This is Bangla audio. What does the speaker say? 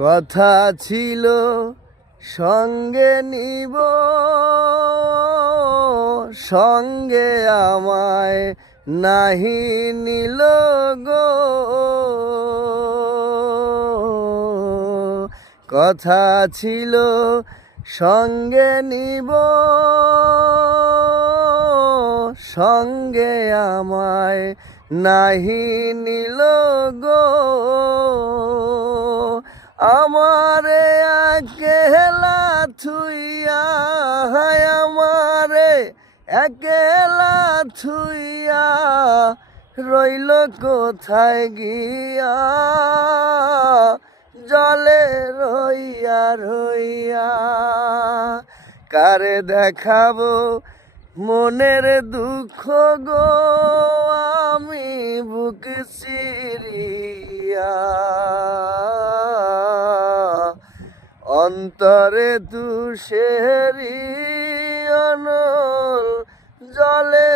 কথা ছিল সঙ্গে নিব, সঙ্গে আমায় নাহি নিল গো। কথা ছিল সঙ্গে নিব, সঙ্গে আমায় নাহি নিল গো। আমারে একলা থুইয়া, আমারে একলা থুইয়া রইল কোথায় গিয়া, জলে রইয়া রইয়া। কারে দেখাবো মনের দুঃখ গো, আমি বুক চিরিয়া। অন্তরে তুষেরি অনল জলে